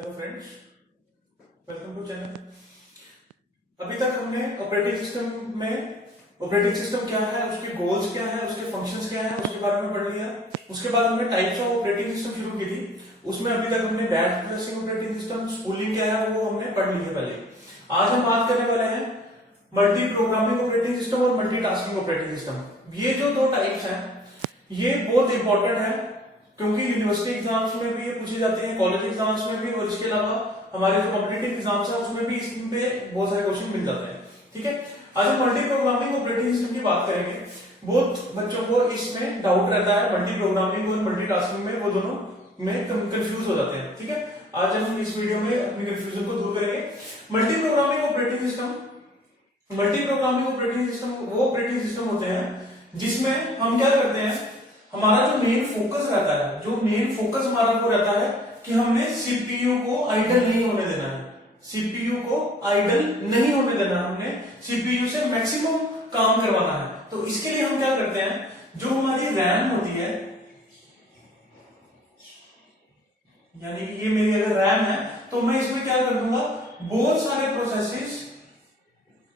Hello friends, welcome to channel. अभी तक हमने ऑपरेटिंग सिस्टम क्या है, उसके गोल्स क्या है, उसके फंक्शंस क्या है, उसके बारे में पढ़ लिया। उसके बाद हमने टाइप्स ऑफ ऑपरेटिंग सिस्टम शुरू की थी। उसमें अभी तक हमने batch processing operating system, spooling क्या है वो हमने पढ़ ली है पहले। आज हम बात करने वाले हैं मल्टी प्रोग्रामिंग ऑपरेटिंग सिस्टम और मल्टीटास्किंग ऑपरेटिंग सिस्टम। ये जो दो टाइप्स हैं ये बहुत इंपॉर्टेंट है, क्योंकि यूनिवर्सिटी एग्जाम्स में भी ये पूछे जाते हैं, कॉलेज एग्जाम्स में भी, और इसके अलावा हमारे जो कॉम्पिटिटिव एग्जाम्स है उसमें भी इसमें बहुत सारे क्वेश्चन मिल जाते हैं। ठीक है, आज हम मल्टी प्रोग्रामिंग ऑपरेटिंग सिस्टम की बात करेंगे। बहुत बच्चों को इसमें डाउट रहता है, मल्टी प्रोग्रामिंग और मल्टीटास्किंग में वो दोनों में कंफ्यूज हो जाते हैं। ठीक है, आज हम इस वीडियो में अपनी कंफ्यूजन को दूर करेंगे। मल्टी प्रोग्रामिंग ऑपरेटिंग सिस्टम वो ऑपरेटिंग सिस्टम होते हैं जिसमें हम क्या करते हैं, हमारा जो मेन फोकस रहता है, हमारा वो रहता है कि हमने सीपीयू को आइडल नहीं होने देना है। हमने सीपीयू से मैक्सिमम काम करवाना है। तो इसके लिए हम क्या करते हैं, जो हमारी रैम होती है, यानी कि ये मेरी अगर रैम है तो मैं इसमें क्या कर दूंगा, बहुत सारे प्रोसेसेस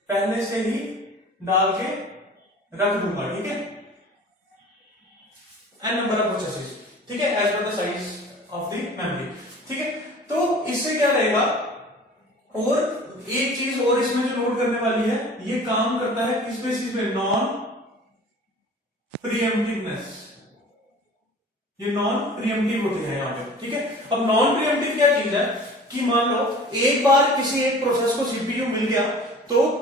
पहले से ही डाल के रख दूंगा। ठीक है, n नंबर ऑफ प्रोसेसेस। ठीक है, एज पर the size of the memory. ठीक है, तो इससे क्या रहेगा, और एक चीज और इसमें जो नोट करने वाली है, ये काम करता है किस बेसिस पे, नॉन प्रीएम्प्टिवनेस। ये नॉन प्रीएम्प्टिव होती है यहाँ पे। ठीक है, अब नॉन प्रीएम्प्टिव क्या चीज है कि मान लो एक बार किसी एक प्रोसेस को सीपीयू मिल गया तो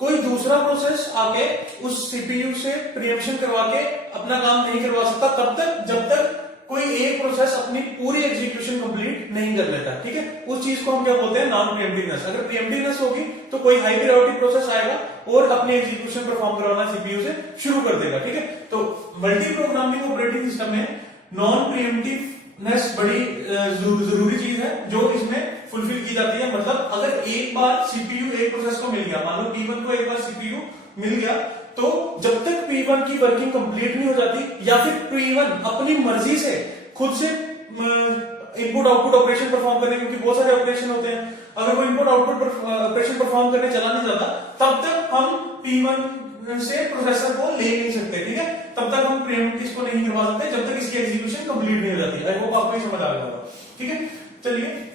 कोई दूसरा प्रोसेस आके उस सीपीयू से प्रीएम्प्शन करवा के अपना काम नहीं करवा सकता तब तक जब तक कोई एक प्रोसेस अपनी पूरी एग्जीक्यूशन कंप्लीट नहीं कर लेता। ठीक है, उस चीज को हम क्या बोलते हैं, नॉन प्रीएम्प्टिवनेस। अगर प्रीएम्प्टिवनेस होगी तो कोई हाई प्रायोरिटी प्रोसेस आएगा और अपनी एग्जीक्यूशन परफॉर्म करवाना सीपीयू से शुरू कर देगा। ठीक है, तो मल्टी प्रोग्रामिंग ऑपरेटिंग सिस्टम में नॉन प्रीएम्प्टिवनेस बड़ी जरूरी चीज है जो इसमें फुलफिल की जाती है। मतलब अगर एक बार सीपीयू एक प्रोसेस को मिल गया, मान लो P1 को एक बार सीपीयू मिल गया, तो जब तक P1 की वर्किंग कंप्लीट नहीं हो जाती, या फिर P1 अपनी मर्जी से खुद से इनपुट आउटपुट ऑपरेशन परफॉर्म करने, क्योंकि बहुत सारे ऑपरेशन होते हैं, अगर वो इनपुट आउटपुट ऑपरेशन परफॉर्म करने चला नहीं जाता तब तक हम P1 से प्रोसेसर को ले नहीं सकते। ठीक है, तब तक हम प्रीएम्प्ट इसको नहीं करवा सकते जब तक इसकी एग्जीक्यूशन कंप्लीट नहीं हो जाती। आई होप आपको समझ आ गया होगा। ठीक है, चलिए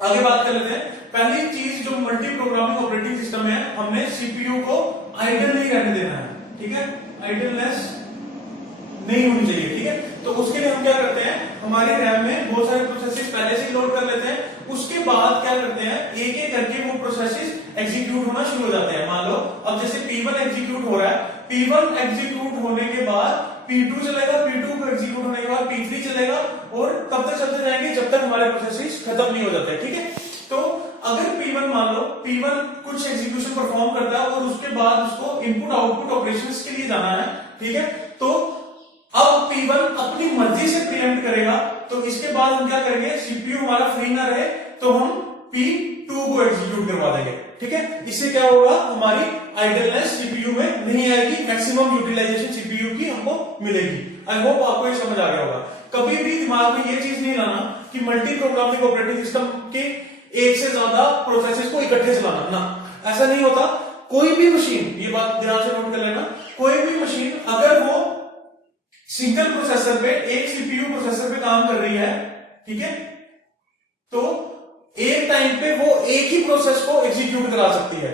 आगे बात कर लेते हैं। पहली चीज जो मल्टी प्रोग्रामिंग ऑपरेटिंग सिस्टम है, हमने सीपीयू को आइडल नहीं रहने देना है। ठीक है, आइडलनेस नहीं होनी चाहिए। ठीक है, तो उसके लिए हम क्या करते हैं, हमारे रैम में बहुत सारे प्रोसेसेस पहले से लोड कर लेते हैं। उसके बाद क्या करते हैं, एक एक करके वो प्रोसेसेस एग्जीक्यूट होना शुरू हो जाते हैं। मान लो अब जैसे P1 एग्जीक्यूट हो रहा है, P1 एग्जीक्यूट होने के बाद P2 चलेगा, P2 को एग्जीक्यूट होने के बाद P3 चलेगा, और तब तक चलते जाएंगे जब तक हमारे प्रोसेसेस खत्म नहीं हो जाते। ठीक है, तो अगर P1 मान लो P1 कुछ एग्जीक्यूशन परफॉर्म करता है और उसके बाद उसको इनपुट आउटपुट ऑपरेशंस के लिए जाना है। ठीक है, तो अब P1 अपनी मर्जी से प्रीएम्प्ट करेगा, तो इसके बाद हम क्या करेंगे, सीपीयू हमारा फ्री ना रहे तो हम P2 को एग्जीक्यूट करवा देंगे। ठीक है, इससे क्या होगा, हमारी आइडलनेस सीपीयू में नहीं आएगी, मैक्सिमम यूटिलाइजेशन सीपीयू की हमको मिलेगी। आई होप आपको ये समझ आ गया होगा। कभी भी दिमाग में ये चीज नहीं लाना कि मल्टी प्रोग्रामिंग ऑपरेटिंग सिस्टम के एक से ज्यादा प्रोसेसेस को इकट्ठे चलाना, ना, ऐसा नहीं होता। कोई भी मशीन, ये बात ध्यान से नोट कर लेना, कोई भी मशीन अगर वो सिंगल प्रोसेसर पे, एक सीपीयू प्रोसेसर पे काम कर रही है, ठीक है, तो एक टाइम पे वो एक ही प्रोसेस को एग्जीक्यूट करा सकती है।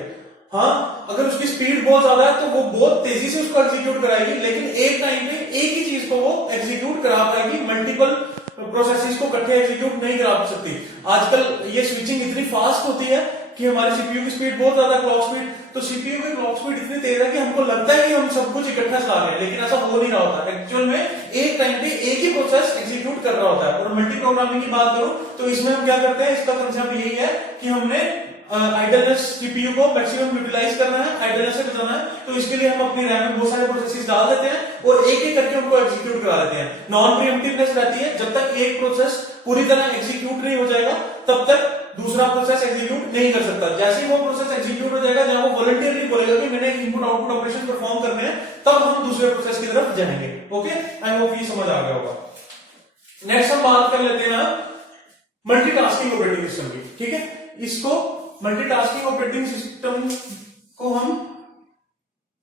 हाँ, अगर उसकी स्पीड बहुत ज्यादा है तो वो बहुत तेजी से उसको एग्जीक्यूट कराएगी, लेकिन एक टाइम पे एक ही चीज को वो एग्जीक्यूट करा पाएगी, मल्टीपल प्रोसेसेस को इकट्ठे एग्जीक्यूट नहीं करा सकती। आजकल ये स्विचिंग इतनी फास्ट होती है कि हमारे सीपीयू की स्पीड बहुत ज्यादा, क्लॉक स्पीड, तो सीपीयू की क्लॉक स्पीड इतनी तेज है कि हमको लगता है कि हम सब कुछ इकट्ठा चला रहे हैं, लेकिन ऐसा हो नहीं रहा होता। एक्चुअल में एक टाइम पे एक ही प्रोसेस एग्जीक्यूट कर रहा होता है। और मल्टी प्रोग्रामिंग की बात करूं तो इसमें हम क्या करते हैं, इसका कंसेप्ट यही है कि हमने आइडलनेस सीपीयू को मैक्सिमम यूटिलाइज करना है, आइडलनेस से बचाना है। तो इसके लिए हम अपनी रैम में बहुत सारे प्रोसेसेस डाल देते हैं और एक एक करके उनको एग्जीक्यूट करा देते हैं। नॉन प्रीएम्प्टिवनेस रहती है, जब तक एक प्रोसेस पूरी तरह एग्जीक्यूट नहीं हो जाएगा तब तक दूसरा प्रोसेस एग्जीक्यूट नहीं कर सकता। जैसे ही वो प्रोसेस एग्जीक्यूट हो जाएगा, जहां वो वॉलंटियरली बोलेगा कि मैंने इनपुट आउटपुट ऑपरेशन परफॉर्म करने हैं, तब हम दूसरे प्रोसेस की तरफ जाएंगे। ओके, आई होप ये समझ आ गया होगा। नेक्स्ट हम बात कर लेते हैं मल्टीटास्किंग ऑपरेटिंग सिस्टम की, ठीक है। इसको मल्टीटास्किंग ऑपरेटिंग सिस्टम को हम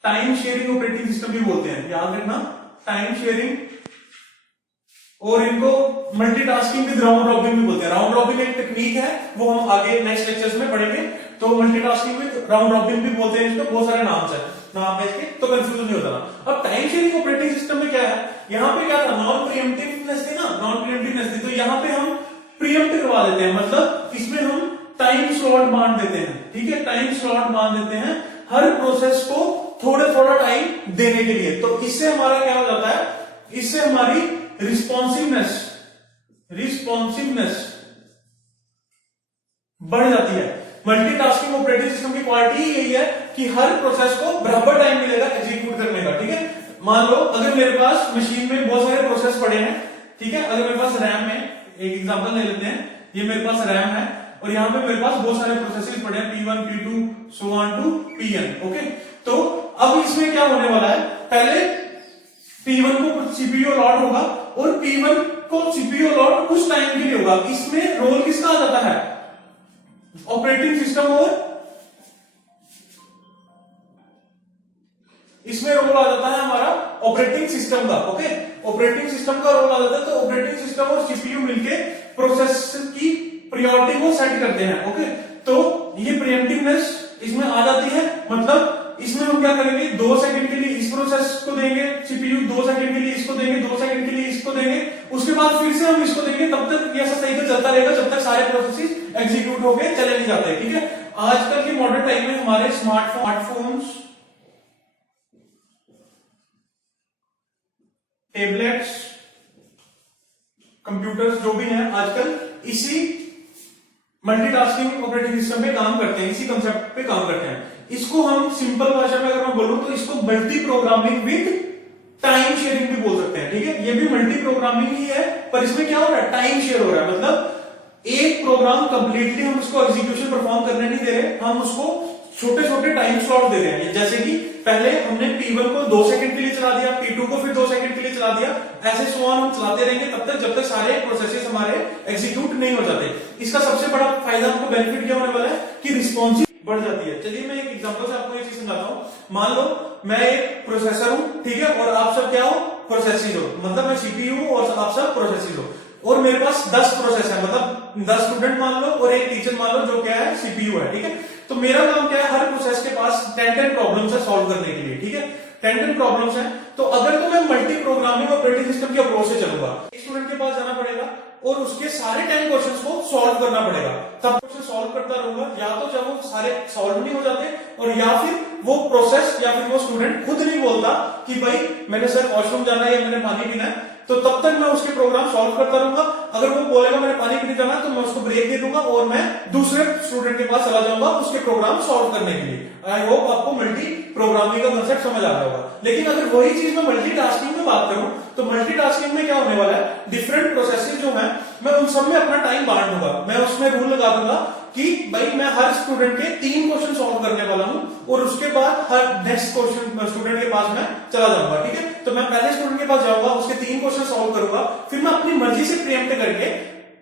टाइम शेयरिंग ऑपरेटिंग सिस्टम भी बोलते हैं, याद रखना, टाइम शेयरिंग। और इनको मल्टीटास्किंग विद राउंड रॉबिन भी बोलते हैं। राउंड रॉबिन एक टेक्निक है, वो हम आगे नेक्स्ट लेक्चर्स में पढ़ेंगे। तो मल्टीटास्किंग विद राउंड रॉबिन भी बोलते हैं इसको, बहुत सारे नाम है इसके, तो कंफ्यूजन नहीं होता ना। अब टाइम शेयरिंग ऑपरेटिंग सिस्टम में क्या है, यहाँ पे क्या था, नॉन प्रीएम्प्टिवनेस थी ना, नॉन प्रीएम्प्टिवनेस थी, तो यहाँ पे हम प्रीएम्प्ट करवा देते हैं, मतलब इसमें हम टाइम स्लॉट बांट देते हैं, ठीक है, टाइम स्लॉट बांट देते हैं हर प्रोसेस को थोड़ा टाइम देने के लिए। तो इससे हमारा क्या हो जाता है, इससे हमारी रिस्पॉन्सिवनेस बढ़ जाती है। मल्टीटास्किंग ऑपरेटिंग सिस्टम की क्वालिटी यही है कि हर प्रोसेस को बराबर टाइम मिलेगा एग्जीक्यूट करने का, ठीक है। मान लो अगर मेरे पास मशीन में बहुत सारे प्रोसेस पड़े हैं, ठीक है, अगर मेरे पास रैम में, एक एग्जांपल ले लेते हैं, ये मेरे पास रैम है और यहाँ पे मेरे पास बहुत सारे प्रोसेसेस पड़े हैं, P1 P2 so on to Pn, okay. तो अब इसमें क्या होने वाला है, पहले P1 को सीपीयू अलॉट होगा और P1 को सीपीयू अलॉट कुछ टाइम के लिए होगा। इसमें रोल किसका आ जाता है, ऑपरेटिंग सिस्टम, और इसमें रोल आ जाता है हमारा ऑपरेटिंग सिस्टम का, ओके। ऑपरेटिंग सिस्टम का रोल आ जाता है, तो ऑपरेटिंग सिस्टम और सीपीयू मिलके प्रोसेस की प्रायोरिटी को सेट करते हैं, ओके। तो ये प्रीएम्प्टिवनेस इसमें आ जाती है, मतलब इसमें हम क्या करेंगे, 2 सेकंड के लिए इस प्रोसेस को देंगे सीपीयू, 2 सेकंड के लिए इसको देंगे, 2 सेकंड के लिए इसको देंगे, उसके बाद फिर से हम इसको देंगे, तब तक ये ऐसा साइकिल चलता रहेगा जब तक सारे प्रोसेसेस एग्जीक्यूट होके चले नहीं जाते, ठीक है। आजकल के मॉडर्न टाइम में हमारे स्मार्टफोन्स, टेबलेट्स, कंप्यूटर्स जो भी हैं, आजकल इसी मल्टीटास्किंग ऑपरेटिंग सिस्टम पे काम करते हैं, इसी कंसेप्ट पे काम करते हैं। इसको हम सिंपल भाषा में अगर मैं बोलूं तो इसको multi programming with time sharing भी बोल सकते हैं, ठीक है। ये भी मल्टी प्रोग्रामिंग ही है, पर इसमें क्या हो रहा है, टाइम शेयर हो रहा है, मतलब एक प्रोग्राम कंप्लीटली हम उसको एग्जीक्यूशन परफॉर्म करने नहीं दे रहे, हम उसको छोटे छोटे टाइम स्लॉट दे रहे हैं। जैसे कि पहले हमने P1 को 2 सेकंड के लिए चला दिया, P2 को फिर 2 सेकंड के लिए चला दिया, ऐसे सोन हम चलाते रहेंगे तब तक जब तक सारे प्रोसेसेस हमारे एग्जीक्यूट नहीं हो जाते। इसका सबसे बड़ा फायदा हमको बेनिफिट क्या होने वाला है कि रिस्पॉन्सिव बढ़ जाती है। चलिए मैं एक एग्जांपल से आपको एक चीज समझाता हूं। मान लो मैं एक प्रोसेसर हूं, ठीक है, और आप सब क्या हो, प्रोसेसर हो, मतलब मैं सीपीयू हूं और आप सब प्रोसेसर हो, और मेरे पास 10 प्रोसेस है, मतलब 10 स्टूडेंट मान लो और एक टीचर मान लो, जो क्या है सीपीयू है, ठीक है। तो मेरा काम क्या है, हर प्रोसेस के पास 10 प्रॉब्लम्स है सॉल्व करने के लिए, ठीक है, 10 प्रॉब्लम्स है। तो अगर तो मैं मल्टी प्रोग्रामिंग ऑपरेटिंग सिस्टम के अप्रोच से चलूंगा, एक स्टूडेंट के पास जाना पड़ेगा और उसके सारे 10 क्वेश्चंस को सॉल्व करना पड़ेगा, तब क्वेश्चन सॉल्व करता रहूंगा, या तो जब वो सारे सॉल्व नहीं हो जाते, और या फिर वो प्रोसेस या फिर वो स्टूडेंट खुद नहीं बोलता कि भाई मैंने सर वॉशरूम जाना है या मैंने पानी पीना है, तो तब तक मैं उसके प्रोग्राम सॉल्व करता रहूंगा। अगर वो बोलेगा मैंने पानी पीने जाना, तो मैं उसको ब्रेक दे दूंगा और मैं दूसरे स्टूडेंट के पास चला जाऊंगा उसके प्रोग्राम सॉल्व करने के लिए। आई होप आपको मल्टी प्रोग्रामिंग का कंसेप्ट समझ आ रहा होगा। लेकिन अगर वही चीज मैं मल्टीटास्किंग में बात करूं, तो मल्टीटास्किंग में क्या होने वाला है, डिफरेंट प्रोसेसेस जो है मैं उन सब में अपना टाइम बांट दूंगा। मैं उसमें रूल लगा दूंगा कि भाई मैं हर स्टूडेंट के 3 क्वेश्चन सॉल्व करने वाला हूं, और उसके बाद हर नेक्स्ट क्वेश्चन स्टूडेंट के पास मैं चला जाऊंगा, ठीक है। तो मैं पहले स्टूडेंट के पास जाऊंगा, उसके 3 क्वेश्चन सॉल्व करूंगा, फिर मैं अपनी मर्जी से प्रीएम्प्ट करके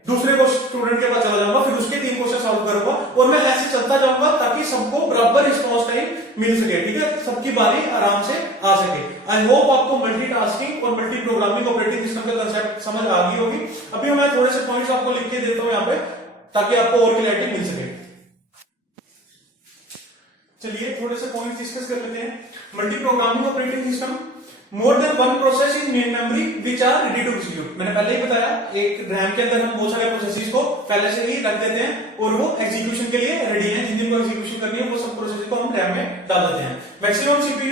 दूसरे को स्टूडेंट के पास चला जाऊंगा, फिर उसके 3 क्वेश्चन सॉल्व करूंगा, और मैं ऐसे चलता जाऊंगा ताकि सबको बराबर रिस्पॉन्स टाइम मिल सके, ठीक है, सबकी बारी आराम से आ सके। आई होप आपको मल्टीटास्किंग और मल्टी प्रोग्रामिंग ऑपरेटिंग सिस्टम का कंसेप्ट समझ आ गई होगी। अभी मैं थोड़े से पॉइंट्स आपको लिख के देता हूं यहाँ पे, ताकि आपको और क्लैरिटी मिल सके। चलिए थोड़े से पॉइंट डिस्कस कर लेते हैं। Multi programming operating system, more than one process in main memory which are ready to execute. मैंने पहले ही बताया, एक रैम के अंदर हम बहुत सारे प्रोसेसेस को पहले से ही रख देते हैं और वो एग्जीक्यूशन के लिए रेडी हैं, जिन जिनको एग्जीक्यूशन करनी है वो सब प्रोसेसेस को हम रैम में डाल देते हैं। मैक्सिमम सीपीयू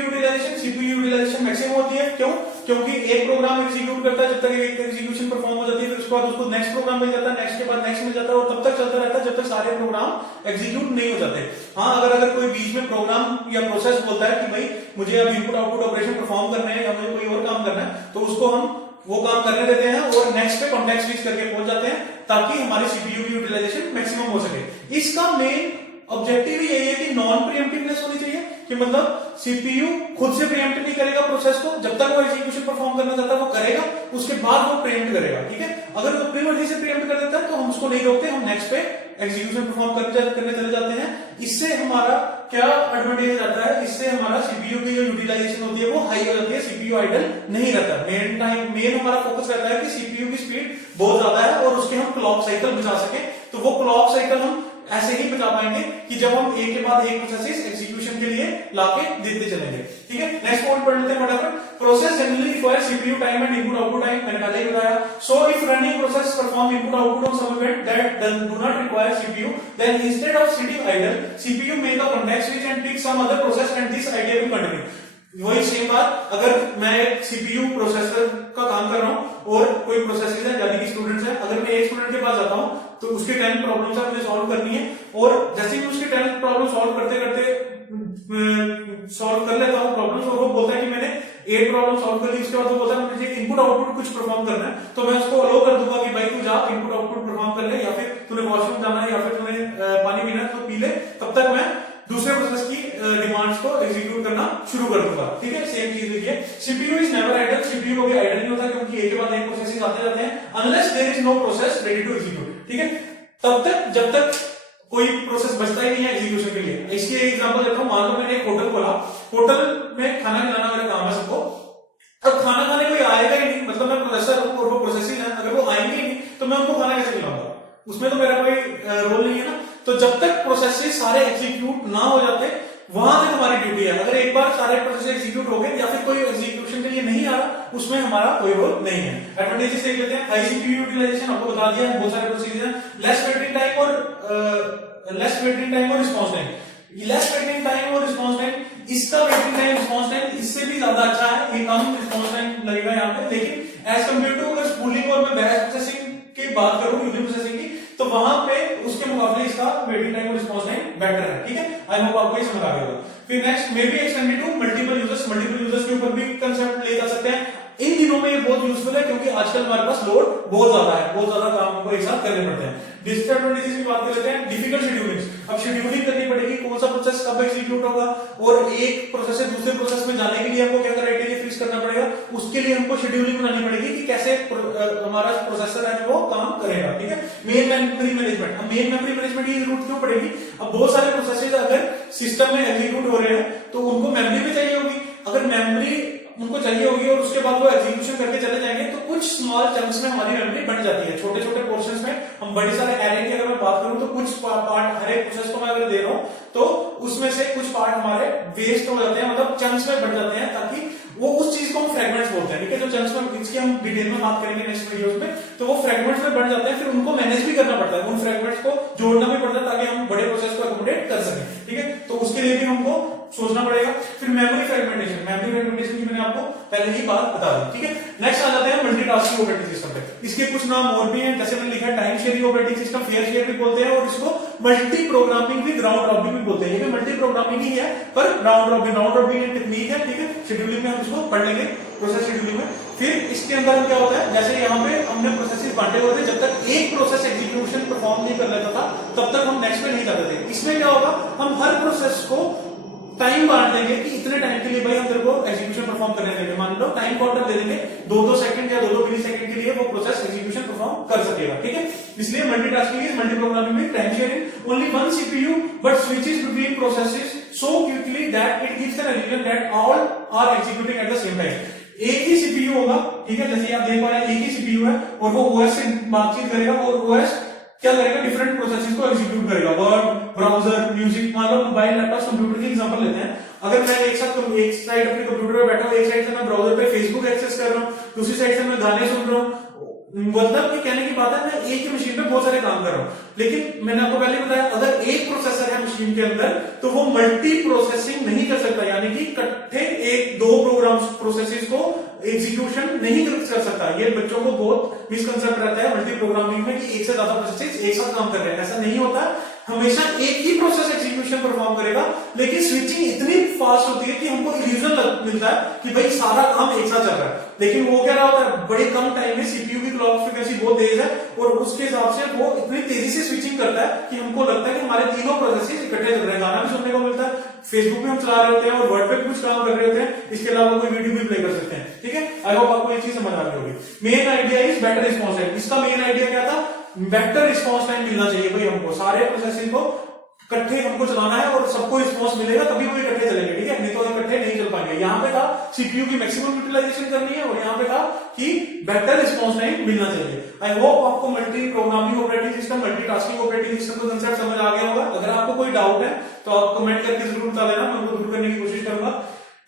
यूटिलाइजेशन मैक्सिमम होती है, क्यों? क्योंकि एक प्रोग्राम एग्जीक्यूट करता है, जब तक एक एग्जीक्यूशन परफॉर्म हो जाती है, फिर उसके बाद उसको नेक्स्ट प्रोग्राम मिल जाता है, नेक्स्ट के बाद नेक्स्ट मिल जाता है, और तब तक चलता रहता है जब तक सारे प्रोग्राम एग्जीक्यूट नहीं हो जाते। हाँ, अगर कोई बीच में प्रोग्राम या प्रोसेस बोलता है कि भाई मुझे अब इनपुट आउटपुट ऑपरेशन परफॉर्म करना है या मुझे कोई और काम करना है, तो उसको हम वो काम करने देते हैं और नेक्स्ट पे कॉन्टेक्स्ट स्विच करके पहुंच जाते हैं, ताकि हमारी सीपीयू की यूटिलाइजेशन मैक्सिमम हो सके। इसका मेन ऑब्जेक्टिव यही है कि नॉन प्रीएम्प्टिवनेस होनी चाहिए, कि मतलब सीपीयू खुद से प्रीएम्प्ट नहीं करेगा प्रोसेस को, जब तक वो एग्जीक्यूशन परफॉर्म करना चाहता है वो करेगा, उसके बाद वो प्रीएम्प्ट करेगा, ठीक है। अगर वो अपनी मर्जी से प्रीएम्प्ट कर देता है तो हम उसको नहीं रोकते, हम नेक्स्ट पे एग्जीक्यूशन परफॉर्म करने चले जाते हैं। इससे हमारा क्या एडवांटेज आता है, इससे हमारा सीपीयू की जो यूटिलाइजेशन होती है वो हाई हो जाती है, सीपीयू आइडल नहीं रहता। मेन हमारा फोकस रहता है कि सीपीयू की स्पीड बहुत ज्यादा है और उसके हम क्लॉक साइकिल बचा सके। तो वो क्लॉक साइकिल हम ऐसे ही बचा पाएंगे कि जब हम एक के बाद एक प्रोसेस एग्जीक्यूशन के लिए लाके देते चलेंगे, ठीक है। नेक्स्ट पॉइंट पढ़ लेते हैं फटाफट। Process generally require CPU time and input output time, मैंने पहले ही बताया। So if running process perform input output on some event that do not require CPU, then instead of sitting idle CPU make a context switch and pick some other process and this idea will continue. वही same बात, अगर मैं एक CPU processor का काम कर रहा हूं और कोई प्रोसेसर है यानी कि स्टूडेंट्स है, अगर मैं एक स्टूडेंट के पास जाता हूं तो उसके 10 प्रॉब्लम्स है मुझे सॉल्व करनी है, और जैसे ही उसके 10 प्रॉब्लम सॉल्व करते करते सॉल्व कर लेता हूं प्रॉब्लम्स, और वो बोलता है कि मैंने 8 प्रॉब्लम सॉल्व कर ली, उसके बाद वो बोलता है मुझे इनपुट आउटपुट कुछ परफॉर्म करना है, तो मैं उसको अलो कर दूंगा कि भाई तू जा इनपुट आउटपुट परफॉर्म कर ले, या फिर तूने वॉशरूम जाना है या फिर तूने पानी पीना है तो पी ले, तब तक मैं दूसरे प्रोसेस की डिमांड्स को एग्जीक्यूट करना शुरू कर दूंगा, ठीक है। सेम चीज देखिए, CPU is never idle, CPU कभी आइडल नहीं होता क्योंकि एक के बाद एक प्रोसेसिंग आते जाते हैं, unless there is no process ready to execute, ठीक है। तब तक जब तक कोई प्रोसेस बचता ही नहीं है एग्जीक्यूशन के लिए। इसकी एक एग्जांपल देता हूं, मान लो मैंने एक होटल खोला, होटल में खाना खिलाना मेरा काम है सबको, अब खाना खाने कोई आएगा ही नहीं, मतलब मैं प्रोसेसर हूं और वो प्रोसेसिंग है, अगर वो आएंगे ही नहीं तो मैं उनको खाना कैसे खिलाऊंगा, उसमें तो मेरा कोई रोल नहीं है ना। तो जब तक प्रोसेसेस सारे एग्जीक्यूट ना हो जाते वहां तक हमारी ड्यूटी है। अगर एक बार सारे प्रोसेस एग्जीक्यूट हो गए या फिर कोई एग्जीक्यूशन के लिए नहीं आ रहा, उसमें हमारा कोई रोल नहीं है। एडवांटेजेस देख लेते हैं। हाई सीपीयू यूटिलाइजेशन आपको बता दिया, बहुत सारे प्रोसीजर हैं। लेस वेटिंग टाइम और response time, less waiting time और रिस्पांस टाइम, इसका वेटिंग टाइम रिस्पांस टाइम इससे भी ज्यादा अच्छा है, ये कम रिस्पांस टाइम लगेगा यहाँ पे, लेकिन एज कम्पेयर टू अगर स्पूलिंग और मैं बैच प्रोसेसिंग की बात करूं, यूनिट प्रोसेसिंग की, तो वहां पे उसके मुकाबले इसका वेटिंग टाइम और रिस्पांस टाइम बेटर है, ठीक है। आई होप आपको ये समझ आ गया होगा। फिर next may be extended to multiple users, multiple users के ऊपर भी कंसेप्ट ले जा सकते हैं। इन दिनों में ये बहुत यूजफुल है क्योंकि आजकल हमारे पास लोड बहुत ज्यादा है, बहुत ज्यादा काम को एक साथ करने पड़ते हैं। डिसएडवांटेजेस की बात कर लेते हैं। डिफिकल्ट शेड्यूलिंग, अब शेड्यूलिंग करनी पड़ेगी, कौन सा प्रोसेस कब एग्जीक्यूट होगा, और एक प्रोसेस से दूसरे प्रोसेस में जाने के लिए हमको क्या क्राइटेरिया फिक्स करना पड़ेगा, उसके लिए हमको शेड्यूलिंग बनानी पड़ेगी कि कैसे हमारा प्रोसेसर है वो काम करेगा, ठीक है। मेन मेमोरी मैनेजमेंट, अब मेन मेमोरी मैनेजमेंट की जरूरत क्यों पड़ेगी, अब बहुत सारे प्रोसेसेस अगर सिस्टम में एग्जीक्यूट हो रहे हैं तो उनको मेमोरी भी चाहिए होगी, अगर मेमोरी उनको चाहिए होगी और उसके बाद वो एग्जीक्यूशन करके चले जाएंगे तो कुछ स्मॉल चंक्स में हमारी मेमोरी बन जाती है, छोटे छोटे पोर्शंस में। हम बड़े सारे एरे की अगर मैं बात करूं तो कुछ पार्ट हर एक प्रोसेस को मैं अगर दे रहा हूं तो उसमें से कुछ पार्ट हमारे वेस्ट हो जाते हैं, मतलब चंक्स में बढ़ जाते हैं, ताकि वो उस चीज को हम फ्रेगमेंट्स बोलते हैं, ठीक है। जो चंक्स में, इसकी हम डिटेल में बात करेंगे नेक्स्ट वीडियोस में, तो वो फ्रेगमेंट्स में बढ़ जाते हैं, फिर उनको मैनेज भी करना पड़ता है, उन फ्रेगमेंट्स को जोड़ना भी पड़ता है ताकि हम बड़े प्रोसेस को अकोमोडेट कर सकें, ठीक है। तो उसके लिए भी हमको सोचना पड़ेगा। फिर मेमोरी फ्रेगमेंटेशन, मेमोरी फ्रेगमेंटेशन की मैंने आपको पहले ही बात बता दी, ठीक है। नेक्स्ट आ जाते हैं मल्टीटास्किंग ऑपरेटिंग सिस्टम पे। इसके कुछ नाम और भी हैं, जैसे मैंने लिखा है time sharing operating system, fair share भी बोलते हैं, और इसको multi programming with round robin भी बोलते हैं। ये भी मल्टी प्रोग्रामिंग ही है पर राउंड रॉबिन एक टेक्निक है, ठीक है। शेड्यूलिंग में हम इसको पढ़ लेंगे, प्रोसेस शेड्यूलिंग में। फिर इसके अंदर क्या होता है, जैसे यहाँ पे हमने प्रोसेसेस बांटे हुए थे, जब तक एक प्रोसेस एग्जीक्यूशन परफॉर्म नहीं कर लेता था तब तक हम नेक्स्ट में नहीं जाते थे। इसमें क्या होगा, हम हर प्रोसेस को टाइम बांट देंगे कि इतने टाइम के लिए भाई हम तेरे को एग्जीक्यूशन परफॉर्म करने देंगे, मान लो टाइम काउंटर दे देंगे, 2-2 सेकंड या 2-2 मिली सेकंड के लिए वो प्रोसेस एग्जीक्यूशन परफॉर्म कर सकेगा, ठीक है। इसलिए multitasking is multi programming with time sharing, only one CPU but switches between processes so quickly that it gives an illusion that all are executing at the same time. एक ही CPU होगा, ठीक है, जैसे आप देख पा रहे हैं एक ही सीपीयू है और वो ओएस से बातचीत करेगा, और ओएस क्या करेगा, डिफरेंट प्रोसेसेस को एग्जीक्यूट करेगा, वर्ड, ब्राउजर, म्यूजिक। मान लो मोबाइल, लैपटॉप, कंप्यूटर की एग्जांपल लेते हैं। अगर मैं एक साइड अपने कंप्यूटर पे बैठा हूं, एक साइड से मैं ब्राउजर पे फेसबुक एक्सेस कर रहा हूं, दूसरी साइड से मैं गाने सुन रहा हूं, मतलब कि कहने की बात है मैं एक ही मशीन पे बहुत सारे काम कर रहा हूं। लेकिन मैंने आपको पहले बताया, अगर एक प्रोसेसर है मशीन के अंदर तो वो मल्टी प्रोसेसिंग नहीं कर सकता, यानी कि इकट्ठे एक दो प्रोग्राम प्रोसेसेस को एग्जीक्यूशन नहीं कर सकता। ये बच्चों को बहुत मिसकंसेप्ट रहता है मल्टी प्रोग्रामिंग में कि एक से ज्यादा प्रोसेसेस एक साथ काम कर रहे हैं, ऐसा नहीं होता। हमेशा एक ही प्रोसेस एग्जीक्यूशन परफॉर्म करेगा, लेकिन स्विचिंग इतनी फास्ट होती है कि हमको इल्यूजन मिलता है कि भाई सारा काम एक साथ चल रहा है, लेकिन वो क्या रहा होता है, बड़े कम टाइम में सीपीयू की क्लॉक फ्रीक्वेंसी बहुत तेज है और उसके हिसाब से वो इतनी तेजी से स्विचिंग करता है कि हमको लगता है कि हमारे तीनों प्रोसेसेस इकट्ठे चल रहे हैं। गाना भी सुनने को मिलता है, फेसबुक भी हम चला रहे होते हैं और वर्ड पे भी कुछ काम कर रहे होते हैं, इसके अलावा कोई वीडियो भी प्ले कर सकते हैं, ठीक है। आई होप आपको ये चीज समझ आ गई होगी। Main idea is better response time. इसका मेन आइडिया क्या था, बेटर रिस्पॉन्स टाइम मिलना चाहिए भाई हमको, सारे प्रोसेसिंग को इकट्ठे हमको चलाना है और सबको रिस्पॉन्स मिलेगा तभी वो इकट्ठे चलेंगे, ठीक है, नहीं तो इकट्ठे नहीं चल पाएंगे। यहाँ पे था सीपीयू की मैक्सिमम यूटिलाइजेशन करनी है और यहाँ पे था कि बेटर रिस्पॉन्स टाइम मिलना चाहिए। आई होप आपको multi programming operating system, multitasking operating system का कंसेप्ट समझ आ गया होगा। अगर आपको कोई डाउट है तो आप कमेंट करके जरूर बता देना, मैं उनको दूर करने की कोशिश करूंगा।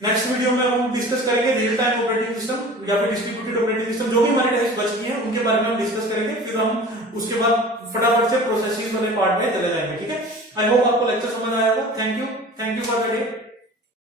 नेक्स्ट वीडियो में हम डिस्कस करेंगे रियल टाइम ऑपरेटिंग सिस्टम या फिर डिस्ट्रीब्यूटेड ऑपरेटिंग सिस्टम, जो भी हमारे टाइप्स बच गए हैं उनके बारे में हम डिस्कस करेंगे, फिर हम उसके बाद फटाफट से प्रोसेसिंग वाले पार्ट में चले जाएंगे, ठीक है। आई होप आपको लेक्चर समझ आया होगा। Thank you for the day.